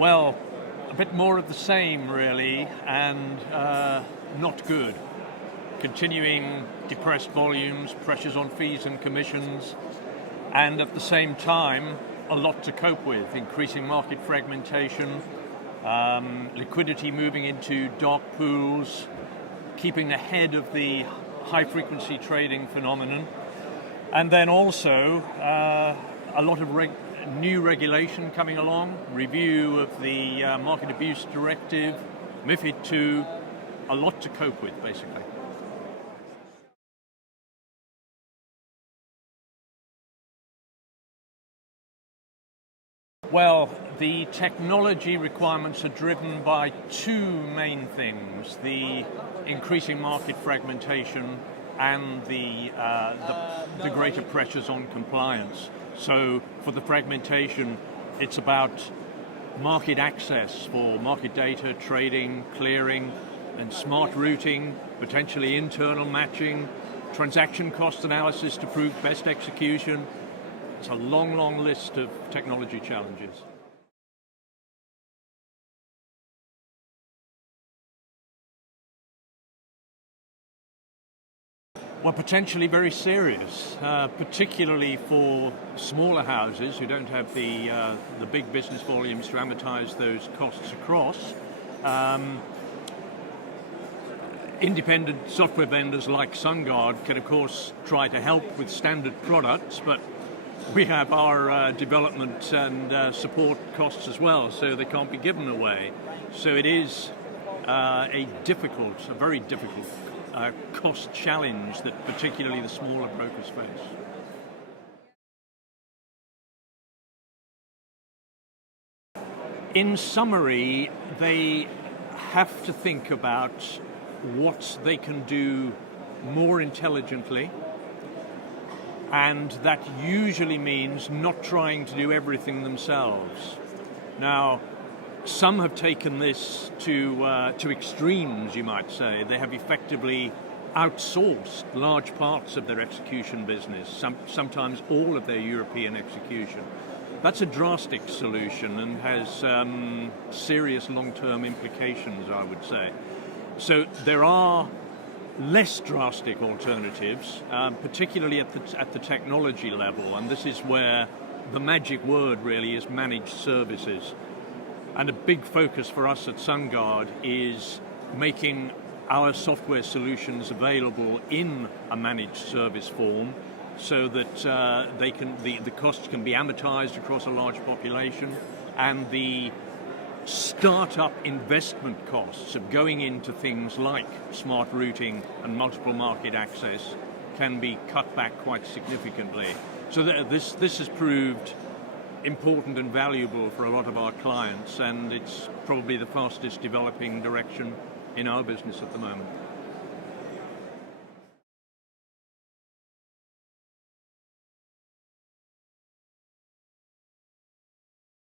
Well, a bit more of the same, really, and not good. Continuing depressed volumes, pressures on fees and commissions, and at the same time, a lot to cope with. Increasing market fragmentation, liquidity moving into dark pools, keeping ahead of the high-frequency trading phenomenon, and then also a lot of new regulation coming along, review of the Market Abuse Directive, MiFID II, a lot to cope with, basically. Well, the technology requirements are driven by two main things: the increasing market fragmentation and the greater pressures on compliance. So for the fragmentation, it's about market access for market data, trading, clearing, and smart routing, potentially internal matching, transaction cost analysis to prove best execution. It's a long, long list of technology challenges. Well, potentially very serious, particularly for smaller houses who don't have the big business volumes to amortize those costs across. Independent software vendors like SunGard can, of course, try to help with standard products, but we have our development and support costs as well, so they can't be given away. So it is a very difficult cost challenge that particularly the smaller brokers face. In summary, they have to think about what they can do more intelligently, and that usually means not trying to do everything themselves. Now, some have taken this to extremes, you might say. They have effectively outsourced large parts of their execution business, sometimes all of their European execution. That's a drastic solution and has serious long-term implications, I would say. So there are less drastic alternatives, particularly at the technology level, and this is where the magic word really is managed services. And a big focus for us at SunGard is making our software solutions available in a managed service form, so that the costs can be amortized across a large population, and the startup investment costs of going into things like smart routing and multiple market access can be cut back quite significantly. So this has proved important and valuable for a lot of our clients, and it's probably the fastest developing direction in our business at the moment.